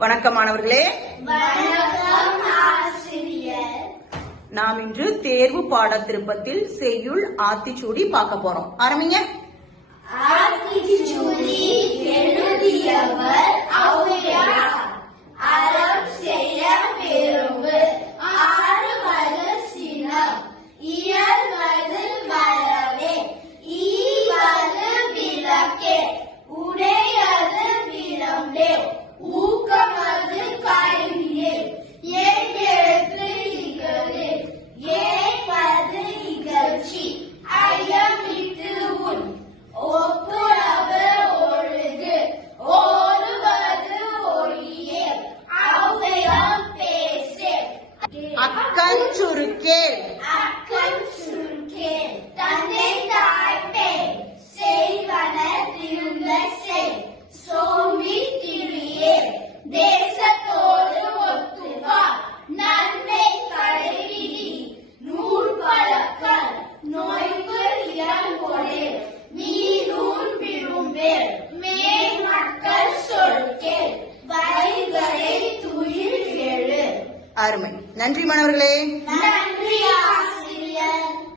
வணக்கம் மாணவர்களே. நாம் இன்று தேர்வு பாட திருப்பத்தில் செய்யுள் ஆத்திச்சூடி பார்க்க போறோம். ஆரம்பிங்க. ஆத்திச்சூடி எழுதியவர் ஔவையார். அறம் செய்ய விரும்பு ஆறுவது சினம் இயல்வது வரவே ஈவது விளக்கே உடையது விளம்பே ஊக்கமது கல்வியே ஏழெழுத்து இகழு ஏற்பது இகழ்ச்சி ஐயமிட்டு உன் ஒப்புரவு ஒழுகு ஓடுவது ஒளியே ஔவையார் பேசே அக்கன் சுருக்கேல் அக்கன் சுருக்கேல் தந்தை தாய்ப்பே செய்வன திரும்ப செய் சோம்பி திரியே தேசத்தோடு ஒத்துவா நன்மை கடைவிடி நூல் பழக்கல் நோய்க்கு இளங்கொடே மீனூன் விரும்பேல் மேல் மக்கள் சொற்கேள் வரிகளை துயில் எழு. அருமை. நன்றி மாணவர்களே. நன்றி.